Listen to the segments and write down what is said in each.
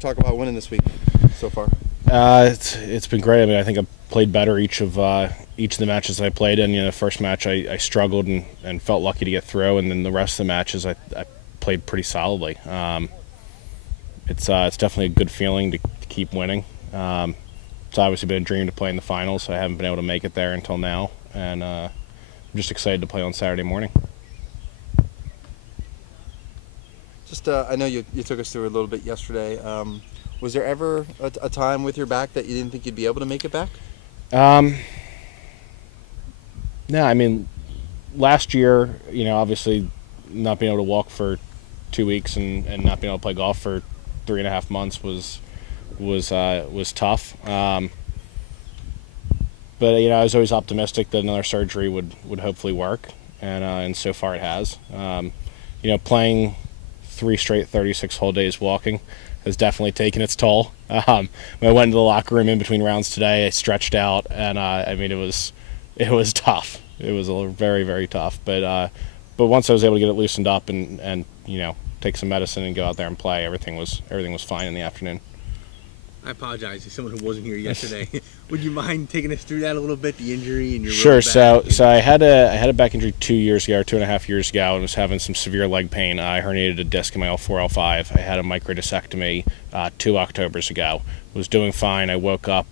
talk about winning this week so far? It's been great. I mean, I think I've played better each of the matches that I played in. You know, the first match I struggled and felt lucky to get through, and then the rest of the matches I played pretty solidly. It's definitely a good feeling to keep winning. It's obviously been a dream to play in the finals. I haven't been able to make it there until now, and I'm just excited to play on Saturday morning. Just, I know you took us through a little bit yesterday. Was there ever a time with your back that you didn't think you'd be able to make it back? No, I mean, last year, you know, obviously not being able to walk for 2 weeks and not being able to play golf for 3.5 months was tough. But you know, I was always optimistic that another surgery would hopefully work, and so far it has. You know, playing 3 straight 36-hole days walking has definitely taken its toll. When I went into the locker room in between rounds today, I stretched out, and I mean, it was tough. It was very, very tough. But once I was able to get it loosened up and you know, take some medicine and go out there and play, everything was fine in the afternoon. I apologize to someone who wasn't here yesterday. Would you mind taking us through that a little bit, the injury and your Sure. So I had a back injury 2 years ago, or 2.5 years ago, and was having some severe leg pain. I herniated a disc in my L4, L5. I had a microdiscectomy 2 Octobers ago. Was doing fine. I woke up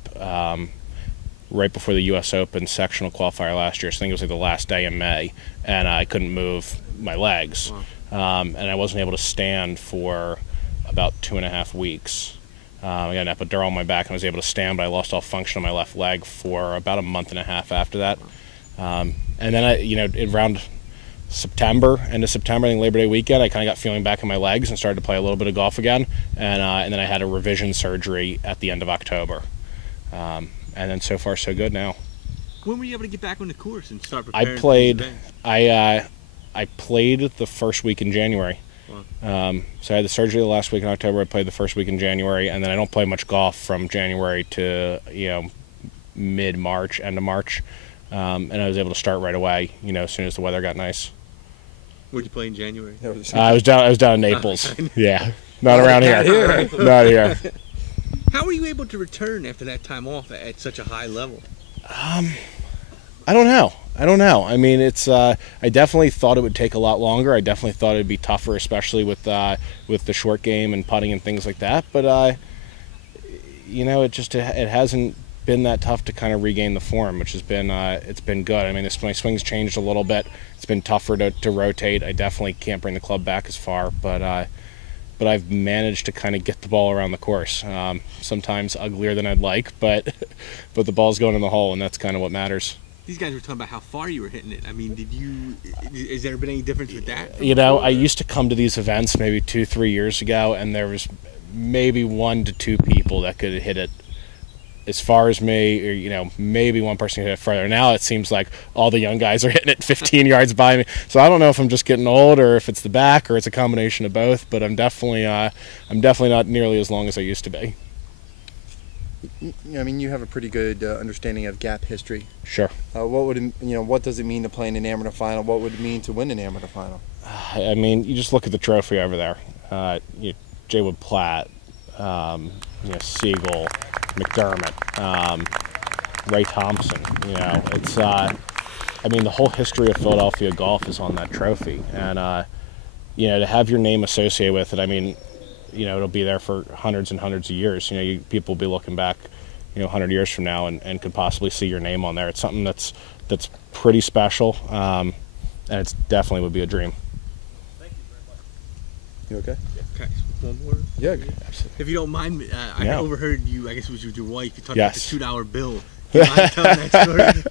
right before the U.S. Open sectional qualifier last year. So I think it was like the last day in May, and I couldn't move my legs. Wow. And I wasn't able to stand for about 2.5 weeks. I got an epidural on my back and I was able to stand, but I lost all function on my left leg for about a month and a half after that. And then you know, around September, end of September, I think Labor Day weekend, I kind of got feeling back in my legs and started to play a little bit of golf again. And then I had a revision surgery at the end of October. And then so far so good now. When were you able to get back on the course and start preparing? I played the first week in January. Wow. So I had the surgery the last week in October. I played the first week in January, and then I don't play much golf from January to, you know, mid-March, end of March. And I was able to start right away, you know, as soon as the weather got nice. Where'd you play in January? I was down in Naples. Yeah, not around here. Not here. How were you able to return after that time off at such a high level? I don't know. I mean, it's. I definitely thought it would take a lot longer. I definitely thought it would be tougher, especially with the short game and putting and things like that. But you know, it hasn't been that tough to kind of regain the form, which has been it's been good. I mean, my swing's changed a little bit. It's been tougher to rotate. I definitely can't bring the club back as far, but I've managed to kind of get the ball around the course. Sometimes uglier than I'd like, but the ball's going in the hole, and that's kind of what matters. These guys were talking about how far you were hitting it. I mean, has there been any difference with that? You know, I used to come to these events maybe 2-3 years ago, and there was maybe 1 to 2 people that could hit it as far as me, or, you know, maybe one person could hit it further. Now it seems like all the young guys are hitting it 15 yards by me. So I don't know if I'm just getting old, or if it's the back, or it's a combination of both. But I'm definitely not nearly as long as I used to be. I mean, you have a pretty good understanding of GAP history. Sure. What does it mean to play in an amateur final? What would it mean to win an amateur final? I mean, you just look at the trophy over there. Jay Wood Platt, Siegel, McDermott, Ray Thompson. You know, it's. I mean, the whole history of Philadelphia golf is on that trophy, and you know, to have your name associated with it. I mean, you know, it'll be there for hundreds and hundreds of years. You know, people will be looking back, you know, 100 years from now and could possibly see your name on there. It's something that's pretty special, and it's definitely would be a dream. Thank you very much. You okay? Okay. One more? Yeah. Absolutely. If you don't mind, I overheard you, I guess it was with your wife, you talked about the $2 bill. Do you mind telling that story?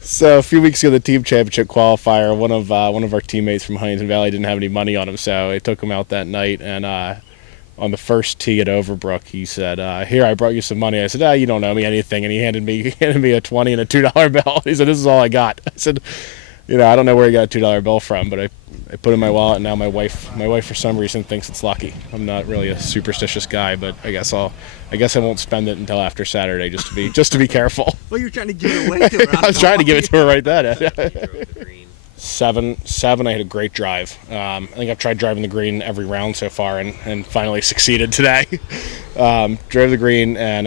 So a few weeks ago, the team championship qualifier, one of our teammates from Huntingdon Valley didn't have any money on him, so I took him out that night, and on the first tee at Overbrook, he said, "Here, I brought you some money." I said, "You don't owe me anything," and he handed me a 20 and a $2 bill. He said, "This is all I got." I said, "You know, I don't know where he got a $2 bill from, but I put it in my wallet, and now my wife for some reason thinks it's lucky." I'm not really a superstitious guy, but I guess I won't spend it until after Saturday just to be careful. Well, you're trying to give it away to her. I was trying to give it to her right then. 7, I hit a great drive. I think I've tried driving the green every round so far, and finally succeeded today. Drove the green and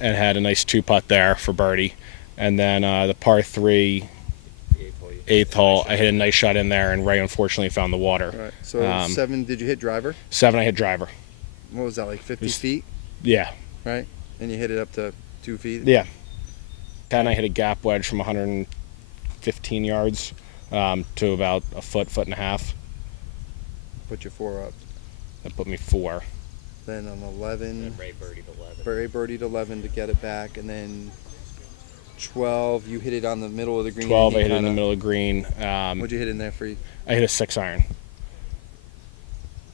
had a nice 2-putt there for birdie, and then the par 3, 8th hole, I hit a nice shot in there, and Ray unfortunately found the water. Right. So 7, did you hit driver? 7, I hit driver. What was that, like 50 feet? Yeah. Right, and you hit it up to 2 feet. Yeah. 10, I hit a gap wedge from 115 yards. To about a foot and a half. Put your 4 up. That put me 4. Then on 11, then Ray birdied 11. Ray birdied 11 to get it back, and then 12, you hit it on the middle of the green. 12, I hit it in the middle of the green. What'd you hit in there for you? I hit a 6 iron.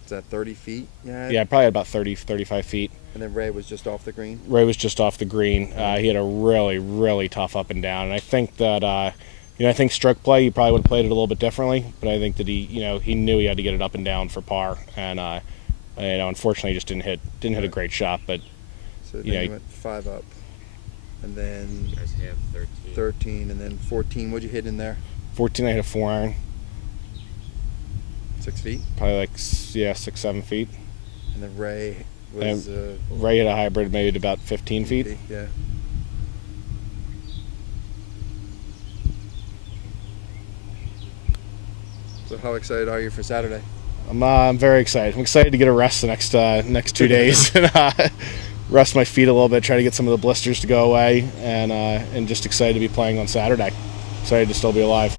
Is that 30 feet? Yeah, probably about 30, 35 feet. And then Ray was just off the green? Ray was just off the green. He had a really, really tough up and down, and I think that I think stroke play, he probably would have played it a little bit differently, but I think that he knew he had to get it up and down for par, and unfortunately, just didn't hit a great shot. But so then you went 5 up, and then you guys have 13, and then 14. What'd you hit in there? 14, I hit a 4 iron. 6 feet. Probably like 6, 7 feet. And then Ray was Ray hit a hybrid, maybe about 15 feet. Yeah. So how excited are you for Saturday? I'm very excited. I'm excited to get a rest the next 2 days and rest my feet a little bit, try to get some of the blisters to go away, and just excited to be playing on Saturday. Excited to still be alive.